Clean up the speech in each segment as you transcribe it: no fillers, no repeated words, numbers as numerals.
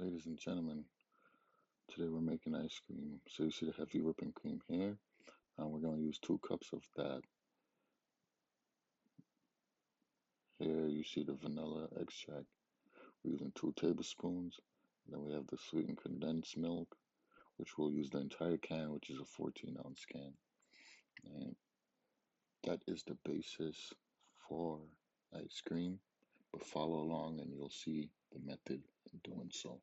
Ladies and gentlemen, today we're making ice cream. So you see the heavy whipping cream here, and we're going to use 2 cups of that. Here you see the vanilla extract. We're using 2 tablespoons. Then we have the sweetened condensed milk, which we'll use the entire can, which is a 14-ounce can. And that is the basis for ice cream. But follow along and you'll see the method in doing so.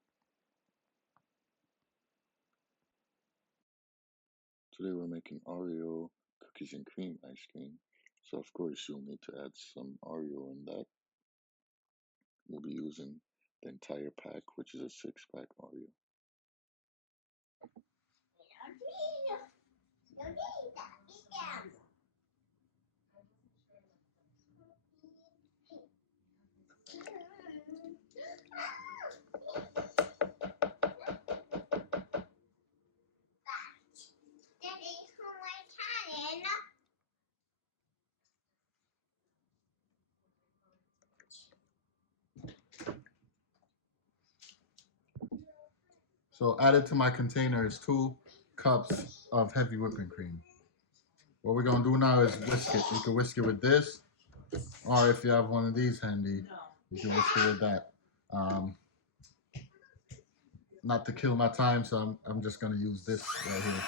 Today we're making Oreo cookies and cream ice cream. So of course you'll need to add some Oreo in that. We'll be using the entire pack, which is a 6-pack Oreo. So added to my container is 2 cups of heavy whipping cream. What we're gonna do now is whisk it. You can whisk it with this, or if you have one of these handy, you can whisk it with that. Um, not to kill my time, so I'm just gonna use this right here.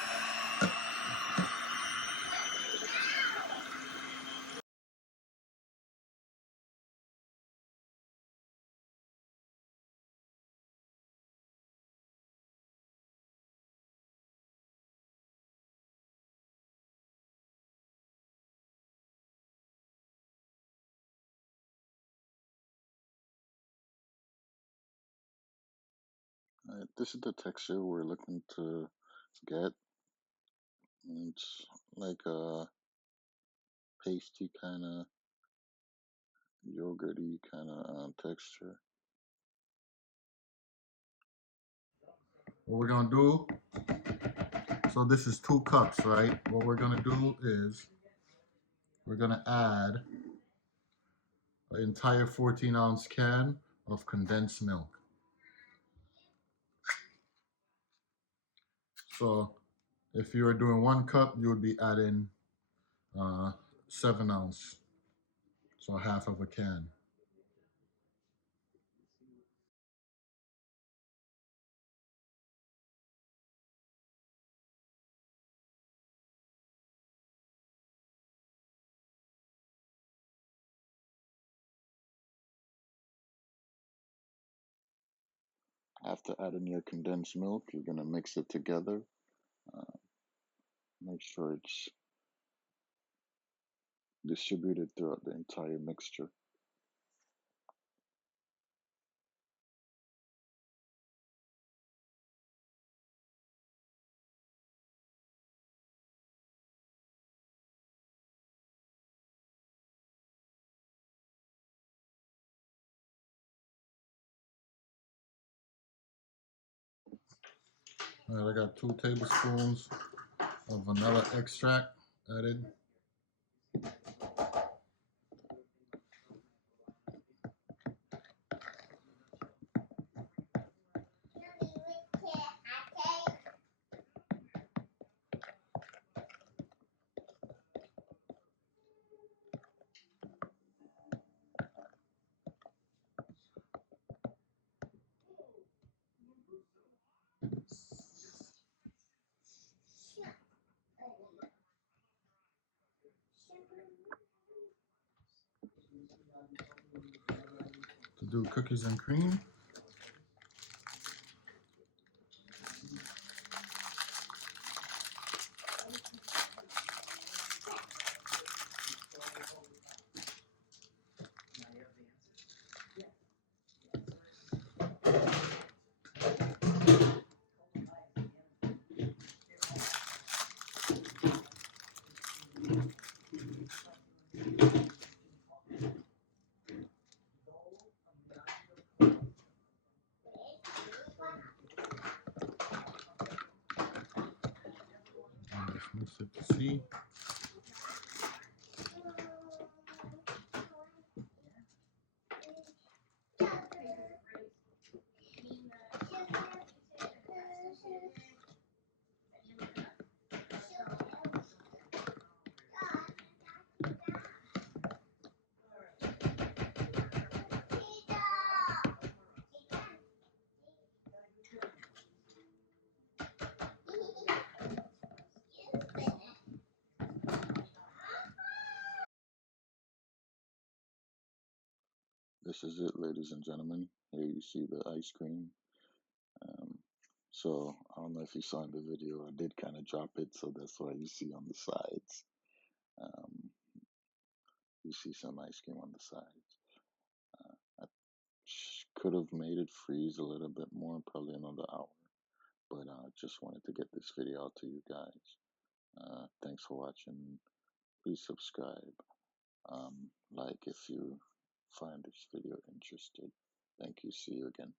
This is the texture we're looking to get. It's like a pasty kind of yogurty kind of texture. What we're gonna do, so this is 2 cups, right? What we're gonna do is we're gonna add an entire 14-ounce can of condensed milk. So if you were doing 1 cup, you would be adding 7 ounce, so half of a can. After adding your condensed milk, you're going to mix it together. Uh, Make sure it's distributed throughout the entire mixture. All right, I got 2 tablespoons of vanilla extract added. To do cookies and cream. this is it, ladies and gentlemen. Here you see the ice cream. Um, so I don't know if you saw in the video, I did kind of drop it, so that's why you see on the sides. Um, you see some ice cream on the sides. I could have made it freeze a little bit more, probably another hour, but I just wanted to get this video out to you guys. Thanks for watching. Please subscribe. Like if you find this video interested. Thank you. See you again.